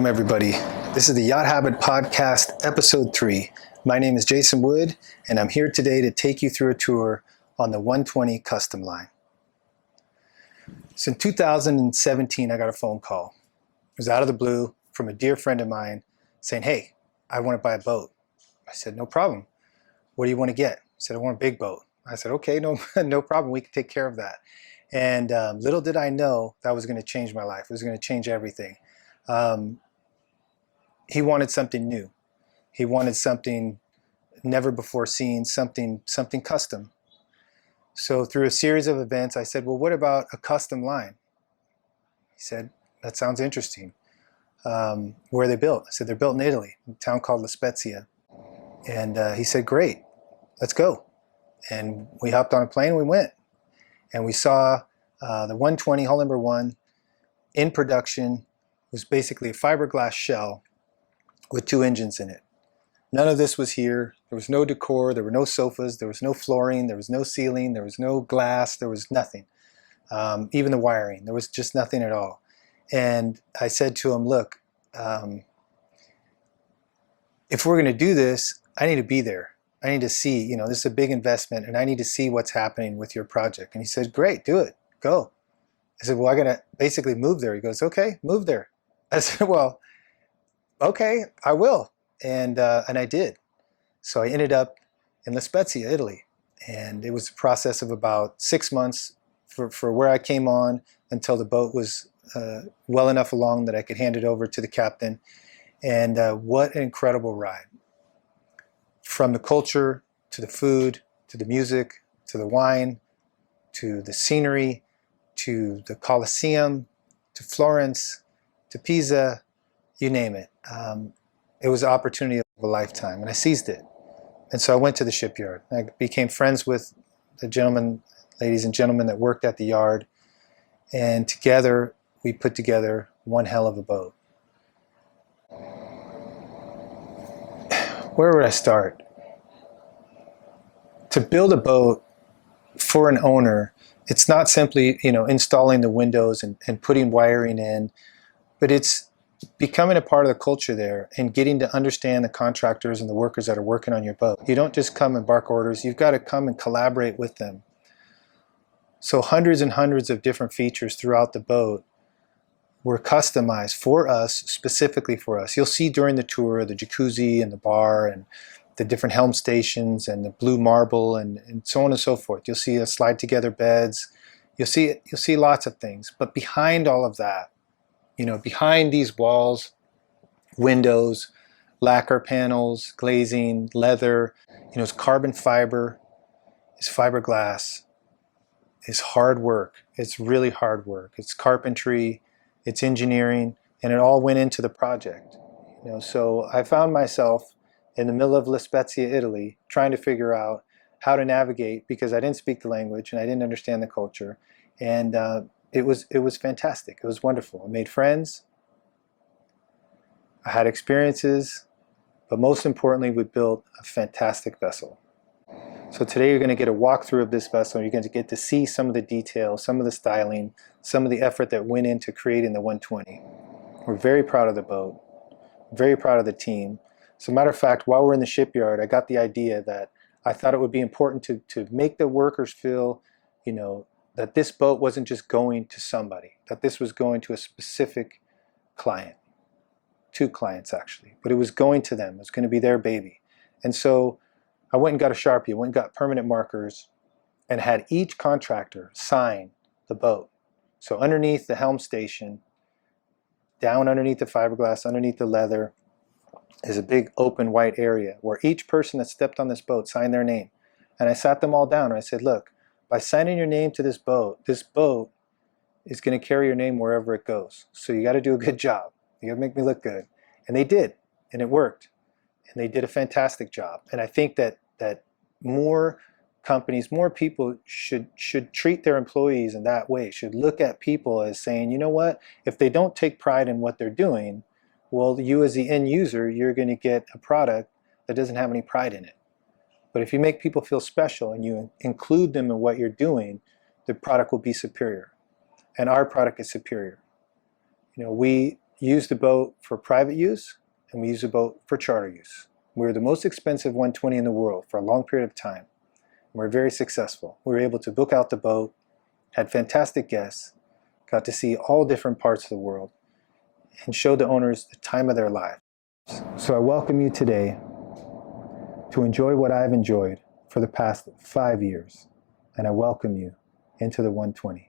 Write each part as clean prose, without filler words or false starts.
Welcome, everybody. This is the Yacht Habit Podcast, Episode 3. My name is Jason Wood, and I'm here today to take you through a tour on the 120 Custom line. So in 2017, I got a phone call. It was out of the blue from a dear friend of mine saying, "Hey, I want to buy a boat." I said, "No problem. What do you want to get?" He said, "I want a big boat." I said, "Okay, no problem. We can take care of that." And little did I know that was going to change my life. It was going to change everything. He wanted something new. He wanted something never before seen, something custom. So through a series of events, I said, "Well, what about a custom line?" He said, "That sounds interesting. Where are they built?" I said, "They're built in Italy, a town called La Spezia." And he said, "Great, let's go." And we hopped on a plane and we went. And we saw the 120 hull number 1 in production. It was basically a fiberglass shell with 2 engines in it. None of this was here. There was no decor, there were no sofas, there was no flooring, there was no ceiling, there was no glass, there was nothing. Even the wiring, there was just nothing at all. And I said to him, "Look, if we're gonna do this, I need to be there. I need to see, this is a big investment and I need to see what's happening with your project." And he said, "Great, do it, go." I said, "Well, I gotta basically move there." He goes, "Okay, move there." I said, "Well, okay, I will." And I did. So I ended up in La Spezia, Italy. And it was a process of about 6 months for where I came on until the boat was well enough along that I could hand it over to the captain. And what an incredible ride. From the culture, to the food, to the music, to the wine, to the scenery, to the Colosseum, to Florence, to Pisa, you name it. It was an opportunity of a lifetime, and I seized it. And so I went to the shipyard. I became friends with the ladies and gentlemen that worked at the yard, and together we put together one hell of a boat. Where would I start? To build a boat for an owner, it's not simply, installing the windows and putting wiring in, but it's becoming a part of the culture there and getting to understand the contractors and the workers that are working on your boat. You don't just come and bark orders, you've got to come and collaborate with them. So hundreds and hundreds of different features throughout the boat were customized for us, specifically for us. You'll see during the tour the jacuzzi and the bar and the different helm stations and the blue marble and so on and so forth. You'll see slide together beds. You'll see lots of things. But behind all of that, behind these walls, windows, lacquer panels, glazing, leather, it's carbon fiber, it's fiberglass, it's hard work. It's really hard work. It's carpentry, it's engineering, and it all went into the project. So I found myself in the middle of La Spezia, Italy, trying to figure out how to navigate because I didn't speak the language and I didn't understand the culture. And it was fantastic. It was wonderful. I made friends. I had experiences, but most importantly, we built a fantastic vessel. So today you're going to get a walkthrough of this vessel. You're going to get to see some of the details, some of the styling, some of the effort that went into creating the 120. We're very proud of the boat, very proud of the team. As a matter of fact, while we're in the shipyard, I got the idea that I thought it would be important to make the workers feel, that this boat wasn't just going to somebody, that this was going to a specific client, 2 clients actually, but it was going to them. It was going to be their baby. And so I went and got a Sharpie, went and got permanent markers and had each contractor sign the boat. So underneath the helm station, down underneath the fiberglass, underneath the leather, is a big open white area where each person that stepped on this boat signed their name. And I sat them all down and I said, "Look, by signing your name to this boat is going to carry your name wherever it goes. So you got to do a good job. You got to make me look good." And they did, and it worked. And they did a fantastic job. And I think that more companies, more people should treat their employees in that way, should look at people as saying, "You know what, if they don't take pride in what they're doing, well, you as the end user, you're going to get a product that doesn't have any pride in it. But if you make people feel special and you include them in what you're doing, the product will be superior." And our product is superior. We use the boat for private use and we use the boat for charter use. We're the most expensive 120 in the world for a long period of time. We're very successful. We were able to book out the boat, had fantastic guests, got to see all different parts of the world, and showed the owners the time of their lives. So I welcome you today to enjoy what I've enjoyed for the past 5 years, and I welcome you into the 120.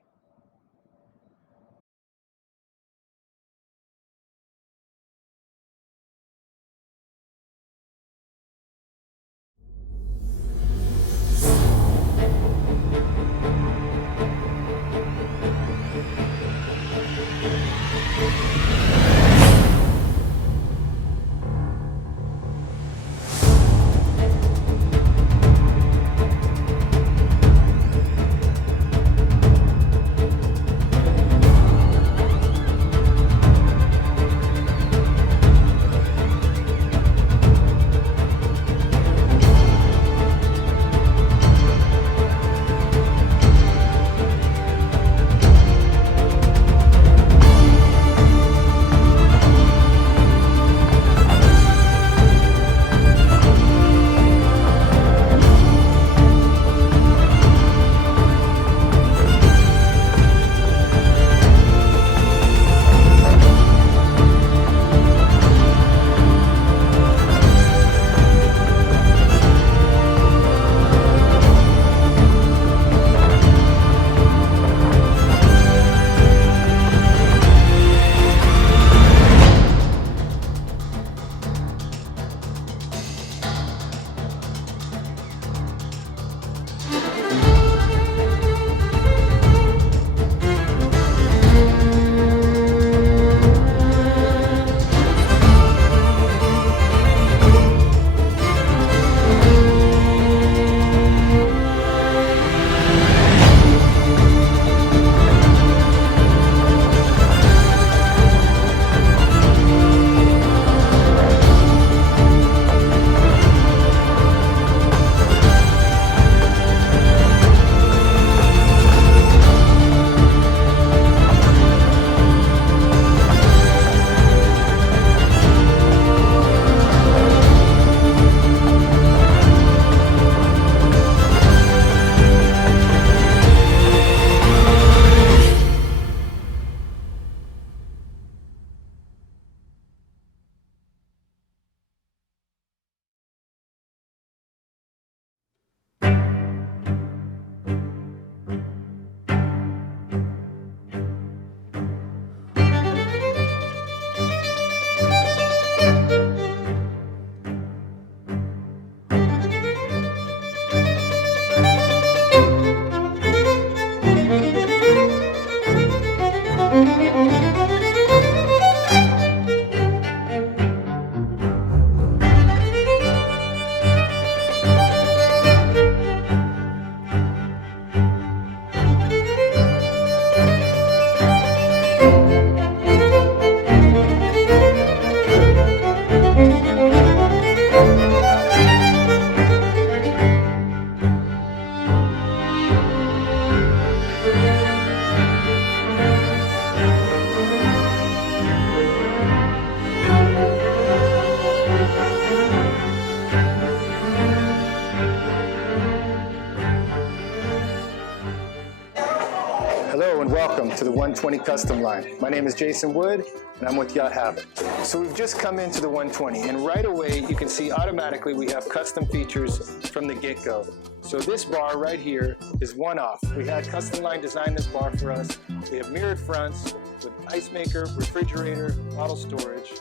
Hello and welcome to the 120 Custom Line. My name is Jason Wood and I'm with Yacht. So we've just come into the 120 and right away you can see automatically we have custom features from the get-go. So this bar right here is one-off. We had Custom Line design this bar for us. We have mirrored fronts with ice maker, refrigerator, bottle storage.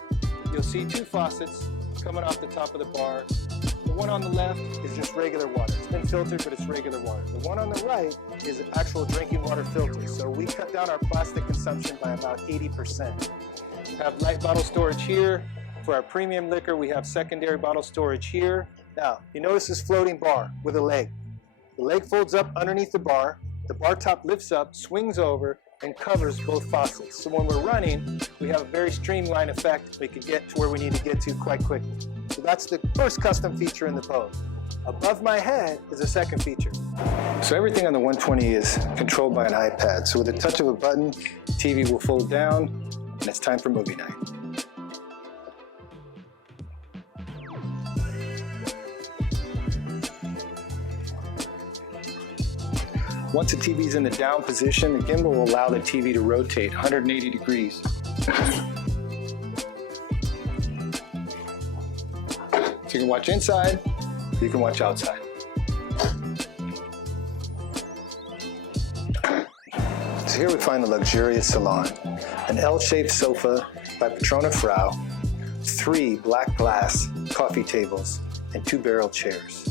You'll see two faucets coming off the top of the bar. The one on the left is just regular water. It's been filtered, but it's regular water. The one on the right is an actual drinking water filter. So we cut down our plastic consumption by about 80%. We have light bottle storage here. For our premium liquor, we have secondary bottle storage here. Now, you notice this floating bar with a leg. The leg folds up underneath the bar top lifts up, swings over, and covers both faucets. So when we're running, we have a very streamlined effect. We can get to where we need to get to quite quickly. So that's the first custom feature in the boat. Above my head is a second feature. So everything on the 120 is controlled by an iPad. So with the touch of a button, the TV will fold down, and it's time for movie night. Once the TV is in the down position, the gimbal will allow the TV to rotate 180 degrees. So you can watch inside, you can watch outside. So here we find the luxurious salon, an L-shaped sofa by Patrona Frau, 3 black glass coffee tables, and 2 barrel chairs.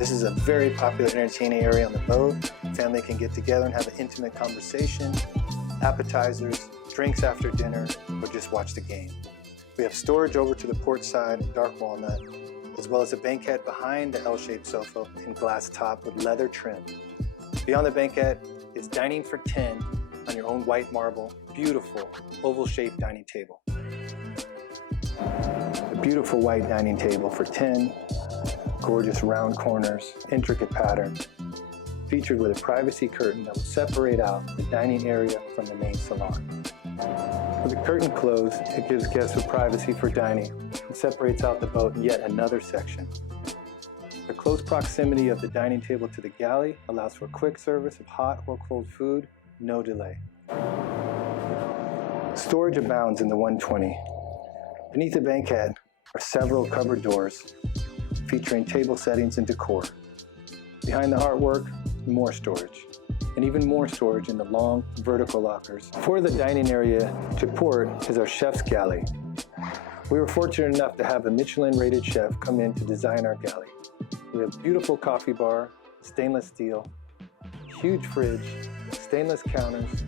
This is a very popular entertaining area on the boat. Family can get together and have an intimate conversation, appetizers, drinks after dinner, or just watch the game. We have storage over to the port side in dark walnut, as well as a banquette behind the L-shaped sofa in glass top with leather trim. Beyond the banquette is dining for 10 on your own white marble, beautiful oval-shaped dining table. A beautiful white dining table for 10, gorgeous round corners, intricate pattern, featured with a privacy curtain that will separate out the dining area from the main salon. With the curtain closed, it gives guests with privacy for dining and separates out the boat in yet another section. The close proximity of the dining table to the galley allows for quick service of hot or cold food, no delay. Storage abounds in the 120. Beneath the banquette are several cupboard doors featuring table settings and decor. Behind the artwork, more storage, and even more storage in the long vertical lockers. For the dining area to port is our chef's galley. We were fortunate enough to have a Michelin-rated chef come in to design our galley. We have beautiful coffee bar, stainless steel, huge fridge, stainless counters,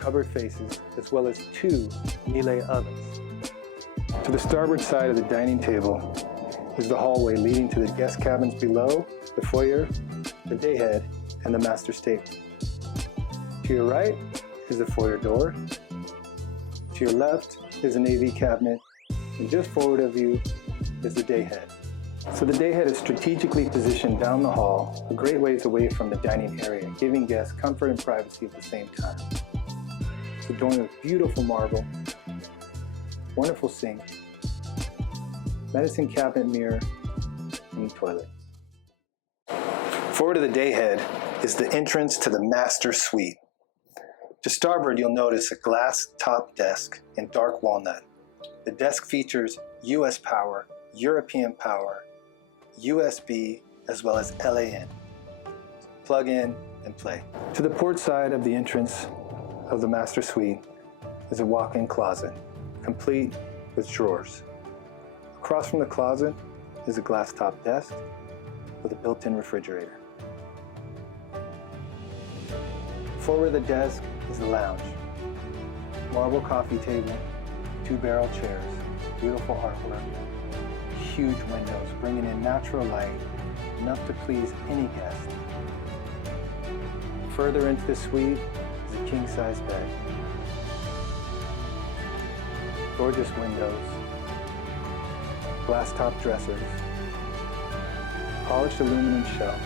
cupboard faces, as well as 2 Miele ovens. To the starboard side of the dining table is the hallway leading to the guest cabins below, the foyer, the dayhead, and the master stateroom. To your right is the foyer door. To your left is an AV cabinet, and just forward of you is the dayhead. So the dayhead is strategically positioned down the hall, a great ways away from the dining area, giving guests comfort and privacy at the same time. It's adorned with beautiful marble, wonderful sink, medicine cabinet mirror, and toilet. Forward of the dayhead is the entrance to the master suite. To starboard, you'll notice a glass top desk in dark walnut. The desk features US power, European power, USB, as well as LAN. Plug in and play. To the port side of the entrance of the master suite is a walk-in closet, complete with drawers. Across from the closet is a glass top desk with a built-in refrigerator. Forward of the desk is the lounge. Marble coffee table, 2 barrel chairs, beautiful artwork, huge windows bringing in natural light, enough to please any guest. Further into the suite is a king-size bed. Gorgeous windows, glass top dressers, polished aluminum shelves,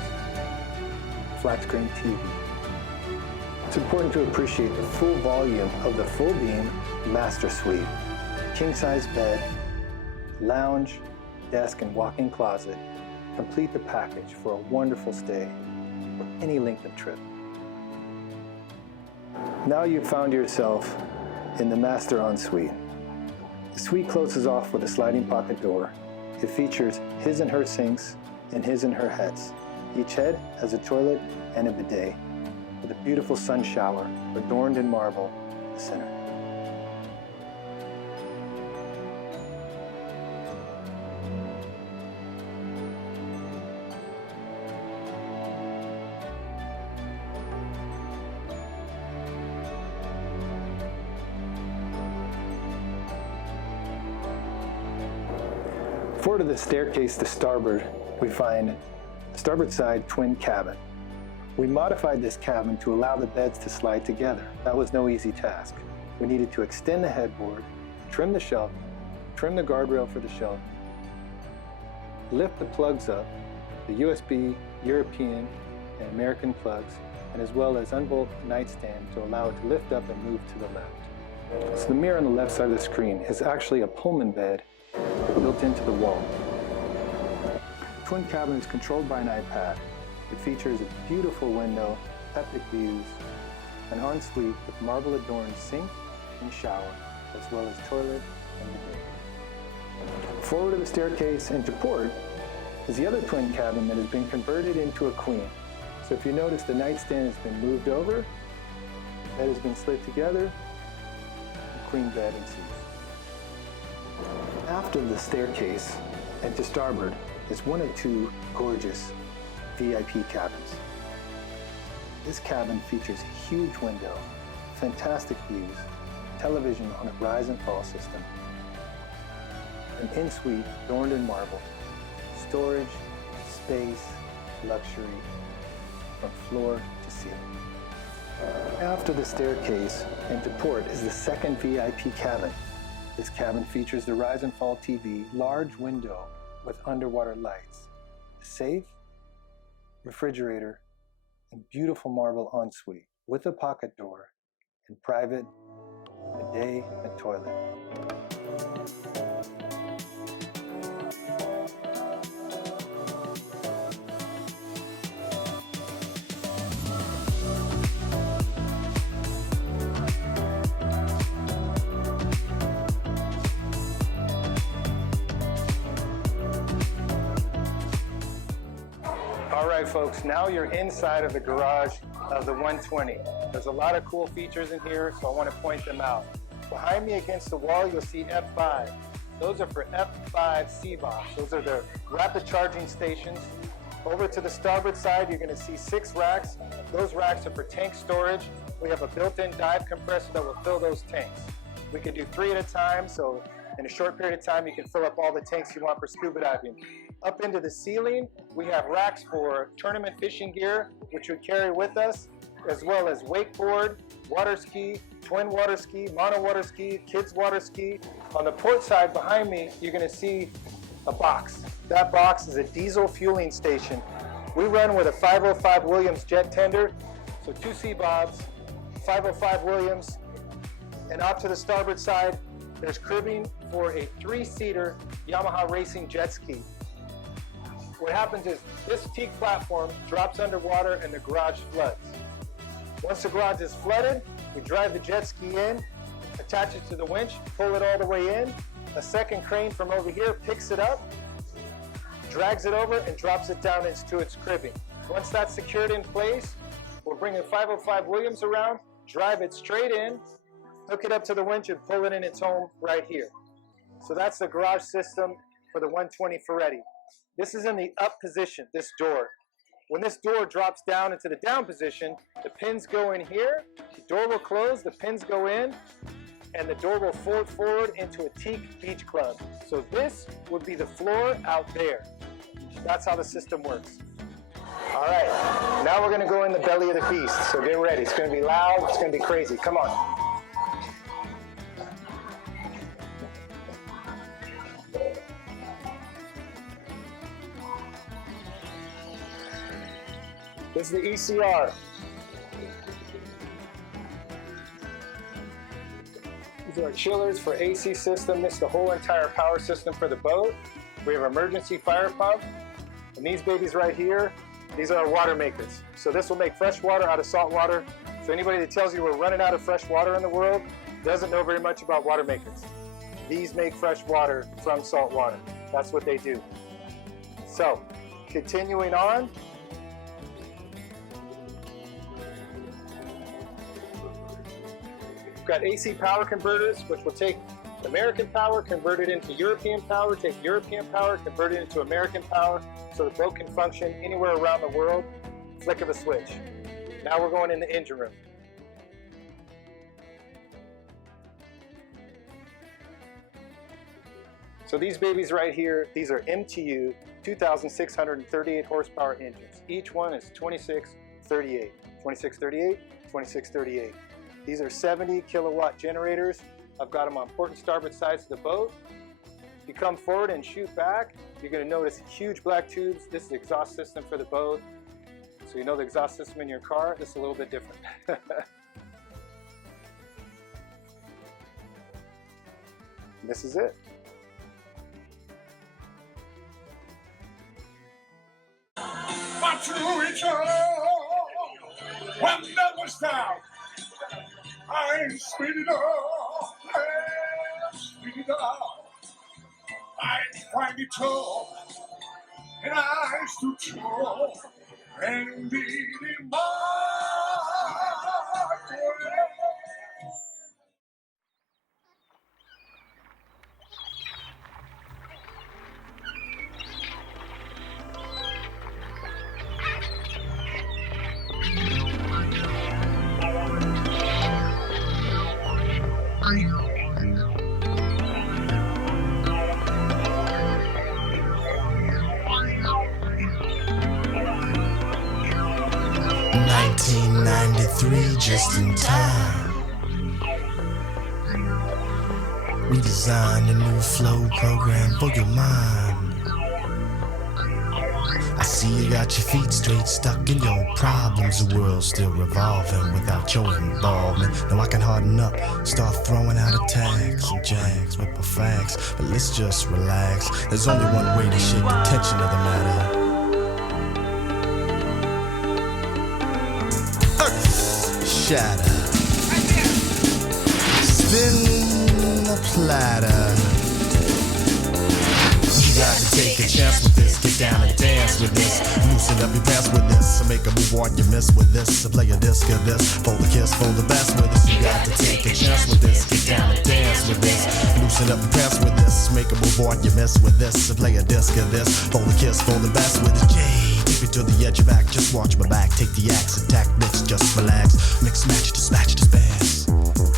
flat screen TV. It's important to appreciate the full volume of the full beam master suite. King-size bed, lounge, desk, and walk-in closet complete the package for a wonderful stay for any length of trip. Now you've found yourself in the master ensuite. The suite closes off with a sliding pocket door. It features his and her sinks and his and her heads. Each head has a toilet and a bidet, with a beautiful sun shower adorned in marble in the center. Forward of the staircase to starboard, we find starboard side twin cabin. We modified this cabin to allow the beds to slide together. That was no easy task. We needed to extend the headboard, trim the shelf, trim the guardrail for the shelf, lift the plugs up, the USB, European, and American plugs, and as well as unbolt the nightstand to allow it to lift up and move to the left. So the mirror on the left side of the screen is actually a Pullman bed built into the wall. The twin cabin is controlled by an iPad. It features a beautiful window, epic views, an ensuite with marble-adorned sink and shower, as well as toilet and bidet. Forward of the staircase into port is the other twin cabin that has been converted into a queen. So if you notice, the nightstand has been moved over, the bed has been slid together, the queen bed ensues. After the staircase and to starboard is one of two gorgeous VIP cabins. This cabin features a huge window, fantastic views, television on a rise and fall system, an in-suite adorned in marble, storage, space, luxury, from floor to ceiling. After the staircase into port is the second VIP cabin. This cabin features the rise and fall TV, large window with underwater lights, a safe, refrigerator, and beautiful marble ensuite with a pocket door and private bidet and toilet. All right, folks, now you're inside of the garage of the 120. There's a lot of cool features in here, so I want to point them out. Behind me against the wall, you'll see F5. Those are for F5 C-box. Those are the rapid charging stations. Over to the starboard side, you're going to see 6 racks. Those racks are for tank storage. We have a built-in dive compressor that will fill those tanks. We can do 3 at a time, so in a short period of time, you can fill up all the tanks you want for scuba diving. Up into the ceiling, we have racks for tournament fishing gear, which we carry with us, as well as wakeboard, water ski, twin water ski, mono water ski, kids water ski. On the port side behind me, you're going to see a box. That box is a diesel fueling station. We run with a 505 Williams jet tender, so 2 C-bobs, 505 Williams, and off to the starboard side, there's cribbing for a 3-seater Yamaha racing jet ski. What happens is this teak platform drops underwater and the garage floods. Once the garage is flooded, we drive the jet ski in, attach it to the winch, pull it all the way in. A second crane from over here picks it up, drags it over, and drops it down into its cribbing. Once that's secured in place, we'll bring a 505 Williams around, drive it straight in, hook it up to the winch, and pull it in its home right here. So that's the garage system for the 120 Ferretti. This is in the up position, this door. When this door drops down into the down position, the pins go in here, the door will close, the pins go in, and the door will fold forward into a teak beach club. So this would be the floor out there. That's how the system works. All right, now we're gonna go in the belly of the beast, so get ready. It's gonna be loud, it's gonna be crazy. Come on. This is the ECR. These are chillers for AC system. This is the whole entire power system for the boat. We have emergency fire pump. And these babies right here, these are our water makers. So this will make fresh water out of salt water. So anybody that tells you we're running out of fresh water in the world doesn't know very much about water makers. These make fresh water from salt water. That's what they do. So, continuing on. We've got AC power converters, which will take American power, convert it into European power, take European power, convert it into American power, so the boat can function anywhere around the world, flick of a switch. Now we're going in the engine room. So these babies right here, these are MTU 2,638 horsepower engines. Each one is 2638, 2638, 2638. These are 70 kilowatt generators. I've got them on port and starboard sides of the boat. If you come forward and shoot back, you're going to notice huge black tubes. This is the exhaust system for the boat. So you know the exhaust system in your car, this is a little bit different. And this is it. My true return, when that was down, I spit it all, spit it all. I find it all, and I stood tall, and did it my way. 1993, just in time. We designed a new flow program for your mind. I see you got your feet straight, stuck in your problems. The world's still revolving without your involvement. Now I can harden up, start throwing out attacks and jacks with my facts. But let's just relax. There's only one way to shake the tension of the matter. Shatter. Spin the platter. You got to take a chance with this. Get down and dance with this. Loosen up your pants with this. So make a move on you miss with this. So play a disc of this. Fold a kiss, fold the best with this. You got to take a chance with this. Get down and dance with this. Loosen up your pants with this. Make a move on you miss with this. So play a disc of this. Fold a kiss, fold the best with this. Take me to the edge of back, just watch my back. Take the axe, attack, mix, just relax. Mix, match, dispatch, disperse.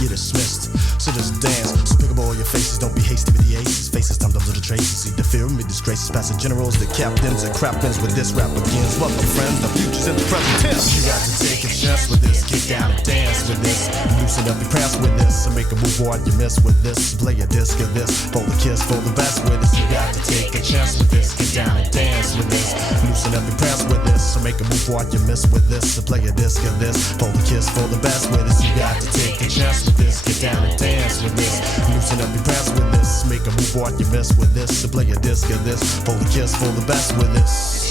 You're dismissed, so just dance. So pick up all your faces, don't be hasty with the aces. Faces, thumbs, little traces. Interfere with disgraces, past the generals, the captains, and crapins. With this rap begins. Welcome friends, the future's in the present tense. You got to take a chance with this. Get down and dance with this. Loosen up your pants with this. So make a move on you miss with this. Play a disc of this. Fold a kiss, fold the best with this. You got to take a chance with this. Get down and dance with this. Loosen up your pants with this. So make a move on you miss with this. So play a disc of this. Fold a kiss, fold the best with this. You got to take a chance with this. Get down and dance with this. Loosen up your pants with this. Make a move on you miss with this. So play a disc of this. Fold a kiss, fold the best with this.